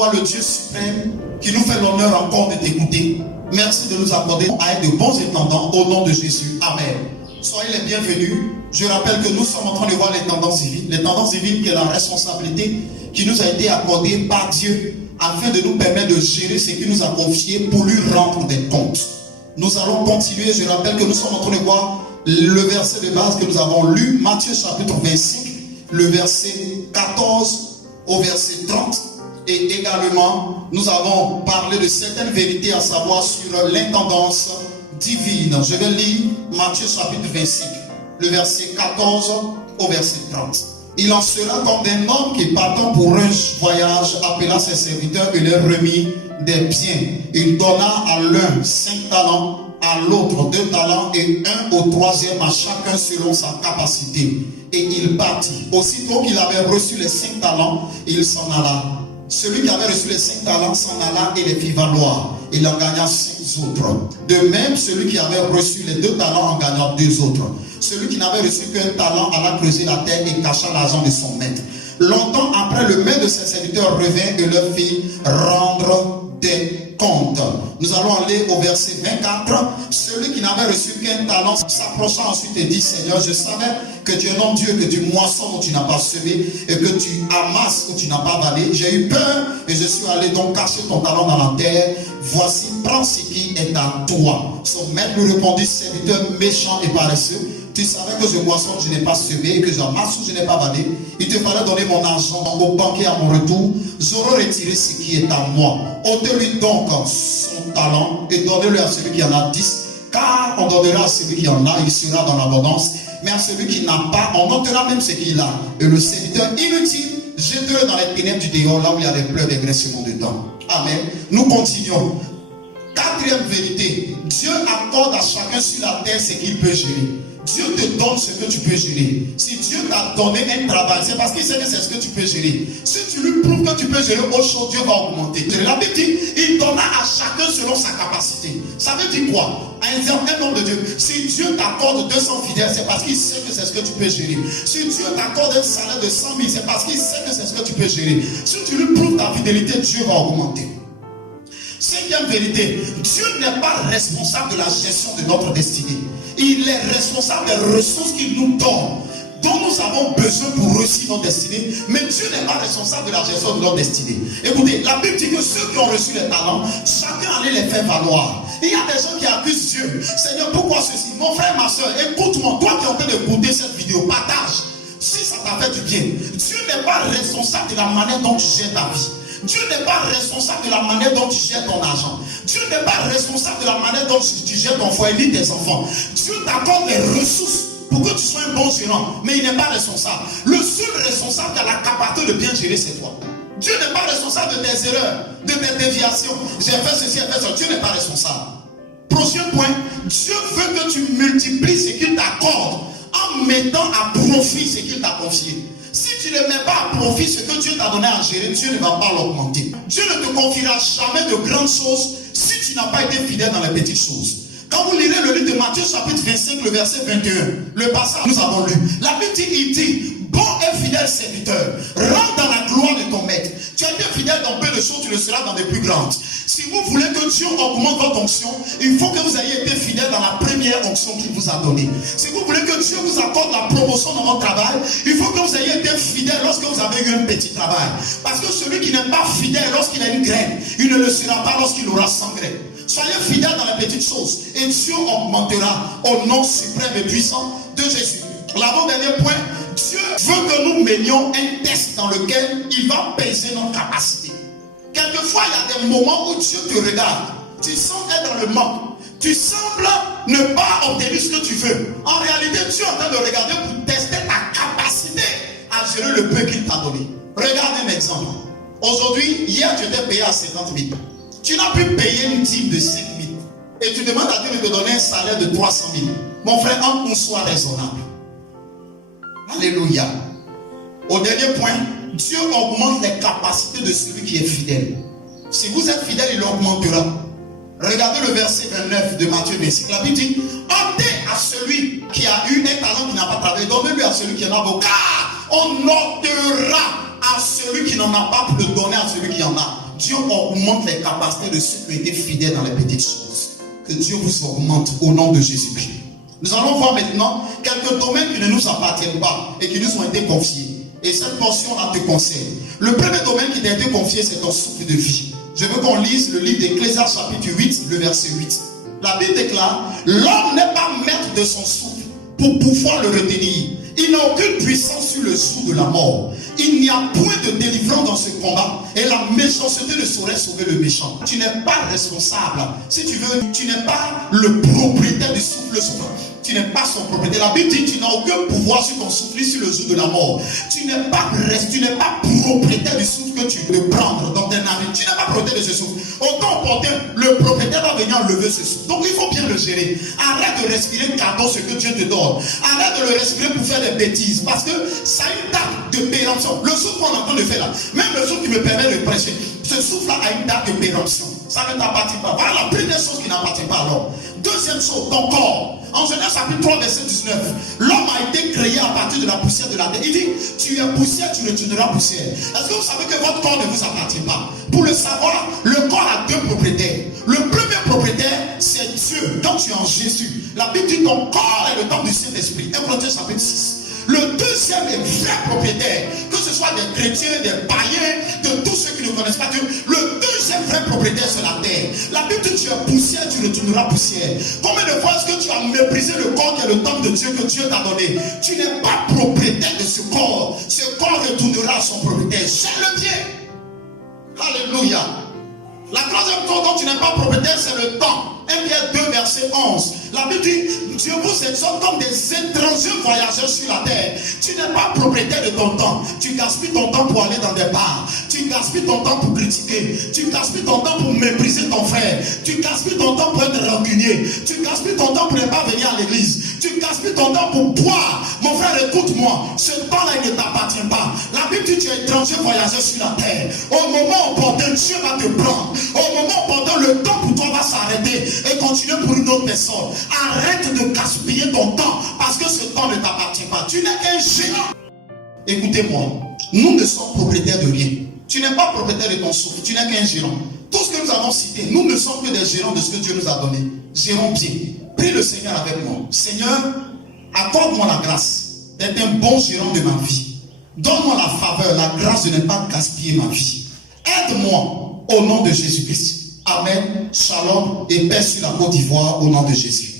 Sois le Dieu suprême qui nous fait l'honneur encore de t'écouter. Merci de nous accorder à être de bons intendants au nom de Jésus. Amen. Soyez les bienvenus. Je rappelle que nous sommes en train de voir les tendances divines. Les tendances divines qui est la responsabilité qui nous a été accordée par Dieu afin de nous permettre de gérer ce qu'il nous a confié pour lui rendre des comptes. Nous allons continuer. Je rappelle que nous sommes en train de voir le verset de base que nous avons lu, Matthieu chapitre 25, le verset 14 au verset 30. Et également, nous avons parlé de certaines vérités, à savoir sur l'intendance divine. Je vais lire Matthieu chapitre 25, le verset 14 au verset 30. Il en sera comme d'un homme qui partant pour un voyage appela ses serviteurs et leur remit des biens. Il donna à l'un 5 talents, à l'autre 2 talents et un au troisième à chacun selon sa capacité. Et il partit. Aussitôt qu'il avait reçu les 5 talents, il s'en alla. Celui qui avait reçu les 5 talents s'en alla et les fit valoir. Il en gagna 5 autres. De même, celui qui avait reçu les 2 talents en gagna 2 autres. Celui qui n'avait reçu qu'un talent alla creuser la terre et cacha l'argent de son maître. Longtemps après, le maître de ses serviteurs revint et leur fit rendre des comptes. Nous allons aller au verset 24. Celui qui n'avait reçu qu'un talent s'approcha ensuite et dit: Seigneur, je savais que tu es un homme Dieu, que tu moissonnes où tu n'as pas semé et que tu amasses où tu n'as pas valé. J'ai eu peur et je suis allé donc cacher ton talent dans la terre. Voici, prends ce qui est à toi. Son maître lui répondit: serviteur méchant et paresseux, tu savais que je moissonne, je n'ai pas semé, et que j'amasse où je n'ai pas valé. Il te fallait donner mon argent au banquier à mon retour. J'aurais retiré ce qui est à moi. Ôtez-lui donc son talent et donnez-le à celui qui en a 10, car on donnera à celui qui en a, il sera dans l'abondance. Mais à celui qui n'a pas, on ôtera même ce qu'il a. Et le serviteur inutile, jetez-le dans les ténèbres du dehors, là où il y a des pleurs, des graissements dedans. Amen. Nous continuons. Quatrième vérité, Dieu accorde à chacun sur la terre ce qu'il peut gérer. Dieu te donne ce que tu peux gérer. Si Dieu t'a donné un travail, c'est parce qu'il sait que c'est ce que tu peux gérer. Si tu lui prouves que tu peux gérer autre chose, Dieu va augmenter. La Bible dit, il donna à chacun selon sa capacité. Ça veut dire quoi? Un homme de Dieu. Si Dieu t'accorde 200 fidèles, c'est parce qu'il sait que c'est ce que tu peux gérer. Si Dieu t'accorde un salaire de 100 000, c'est parce qu'il sait que c'est ce que tu peux gérer. Si tu lui prouves ta fidélité, Dieu va augmenter. Cinquième vérité, Dieu n'est pas responsable de la gestion de notre destinée. Il est responsable des ressources qu'il nous donne, dont nous avons besoin pour réussir notre destinée. Mais Dieu n'est pas responsable de la gestion de notre destinée. Écoutez, la Bible dit que ceux qui ont reçu les talents, chacun allait les faire valoir. Il y a des gens qui accusent Dieu. Seigneur, pourquoi ceci? Mon frère, ma soeur, écoute-moi. Toi qui es en train d'écouter cette vidéo, partage. Si ça t'a fait du bien. Dieu n'est pas responsable de la manière dont tu gères ta vie. Dieu n'est pas responsable de la manière dont tu gères ton argent. Dieu n'est pas responsable de la manière dont tu gères ton foyer ni tes enfants. Dieu t'accorde les ressources pour que tu sois un bon gérant, mais il n'est pas responsable. Le seul responsable qui a la capacité de bien gérer, c'est toi. Dieu n'est pas responsable de tes erreurs, de tes déviations. J'ai fait ceci, j'ai fait ça. Dieu n'est pas responsable. Prochain point, Dieu veut que tu multiplies ce qu'il t'accorde en mettant à profit ce qu'il t'a confié. Si tu ne mets pas à profit ce que Dieu t'a donné à gérer, Dieu ne va pas l'augmenter. Dieu ne te confiera jamais de grandes choses si tu n'as pas été fidèle dans les petites choses. Quand vous lirez le livre de Matthieu chapitre 25, le verset 21, le passage que nous avons lu, la Bible dit, il dit: bon et fidèle serviteur, rentre dans la gloire de ton maître. Tu as été fidèle dans peu de choses, tu le seras dans des plus grandes. Si vous voulez que Dieu augmente votre onction, il faut que vous ayez été fidèle dans la première onction qu'il vous a donnée. Si vous voulez que Dieu vous accorde la promotion dans votre travail, il faut que vous ayez été fidèle lorsque vous avez eu un petit travail. Parce que celui qui n'est pas fidèle lorsqu'il a une graine, il ne le sera pas lorsqu'il aura 100 graines. Soyez fidèles dans les petites choses et Dieu augmentera au nom suprême et puissant de Jésus. L'avant-dernier point, Dieu veut que nous menions un test dans lequel il va peser notre capacité. Quelquefois, il y a des moments où Dieu te regarde. Tu sembles être dans le manque. Tu sembles ne pas obtenir ce que tu veux. En réalité, Dieu est en train de regarder pour tester ta capacité à gérer le peu qu'il t'a donné. Regarde un exemple. Aujourd'hui, hier, tu étais payé à 50 000. Tu n'as pu payer une dîme de 5 000. Et tu demandes à Dieu de te donner un salaire de 300 000. Mon frère, entre nous soit raisonnable. Alléluia. Au dernier point, Dieu augmente les capacités de celui qui est fidèle. Si vous êtes fidèle, il augmentera. Regardez le verset 29 de Matthieu 25. La Bible dit: ôtez à celui qui a eu un talent qui n'a pas travaillé, donnez-lui à celui qui en a beaucoup. Car on ôtera à celui qui n'en a pas pour le donner à celui qui en a. Dieu augmente les capacités de ceux qui ont été fidèles dans les petites choses. Que Dieu vous augmente au nom de Jésus-Christ. Nous allons voir maintenant quelques domaines qui ne nous appartiennent pas et qui nous ont été confiés. Et cette portion-là te concerne. Le premier domaine qui t'a été confié, c'est ton souffle de vie. Je veux qu'on lise le livre d'Ecclésiaste chapitre 8, le verset 8. La Bible déclare, l'homme n'est pas maître de son souffle pour pouvoir le retenir. Il n'a aucune puissance sur le joug de la mort. Il n'y a point de délivrance dans ce combat. Et la méchanceté ne saurait sauver le méchant. Tu n'es pas responsable. Si tu veux, tu n'es pas le propriétaire du souffle. Tu n'es pas son propriétaire. La Bible dit que tu n'as aucun pouvoir sur ton souffle, sur le joug de la mort. Tu n'es pas propriétaire du souffle que tu peux prendre dans tes narines. Tu n'es pas propriétaire de ce souffle. Autant porter, le propriétaire va venir enlever ce souffle. Donc il faut bien le gérer. Arrête de respirer cadeau ce que Dieu te donne. Arrête de le respirer pour faire des bêtises. Parce que ça a une date de péremption. Le souffle qu'on est en train de faire là, même le souffle qui me permet de prêcher, ce souffle-là a une date de péremption. Ça ne t'appartient pas. Voilà la première chose qui n'appartient pas à l'homme. Deuxième chose, ton corps. En Genèse chapitre 3, verset 19. L'homme a été créé à partir de la poussière de la terre. Il dit, tu es poussière, tu retourneras poussière. Est-ce que vous savez que votre corps ne vous appartient pas? Pour le savoir, le corps a deux propriétaires. Le premier propriétaire, c'est Dieu. Quand tu es en Jésus, la Bible dit ton corps est le temple du Saint-Esprit. 1 Corinthiens chapitre 6. Le deuxième est vrai propriétaire, que ce soit des chrétiens, des païens, de tous ceux qui ne connaissent pas Dieu. Le deuxième vrai propriétaire, c'est la terre. La Bible dit tu es poussière, tu retourneras poussière. Combien de fois est-ce que tu as méprisé le corps qui est le temple de Dieu que Dieu t'a donné? Tu n'es pas propriétaire de ce corps. Ce corps retournera à son propriétaire. Gère-le bien. Alléluia. La troisième chose dont tu n'es pas propriétaire, c'est le temps. 1 Pierre 2, verset 11. La Bible dit, Dieu vous exhorte comme des étrangers voyageurs sur la terre. Tu n'es pas propriétaire de ton temps. Tu gaspilles ton temps pour aller dans des bars. Tu gaspilles ton temps pour critiquer. Tu gaspilles ton temps pour mépriser ton frère. Tu gaspilles ton temps pour être rancunier. Tu gaspilles ton temps pour ne pas venir à l'église. Tu gaspilles ton temps pour boire. Mon frère, écoute-moi. Ce temps-là, il ne t'appartient pas. La Bible dit, tu es étranger voyageur sur la terre. Au moment opportun, Dieu va te prendre. Au moment opportun, le temps pour toi va s'arrêter et continuer pour une autre personne. Arrête de gaspiller ton temps parce que ce temps ne t'appartient pas. Tu n'es qu'un géant. Écoutez-moi, nous ne sommes propriétaires de rien. Tu n'es pas propriétaire de ton souffle, tu n'es qu'un gérant. Tout ce que nous avons cité, nous ne sommes que des gérants de ce que Dieu nous a donné. Gérons bien. Prie le Seigneur avec moi. Seigneur, accorde-moi la grâce d'être un bon gérant de ma vie. Donne-moi la faveur, la grâce de ne pas gaspiller ma vie. Aide-moi au nom de Jésus-Christ. Amen, shalom et paix sur la Côte d'Ivoire au nom de Jésus.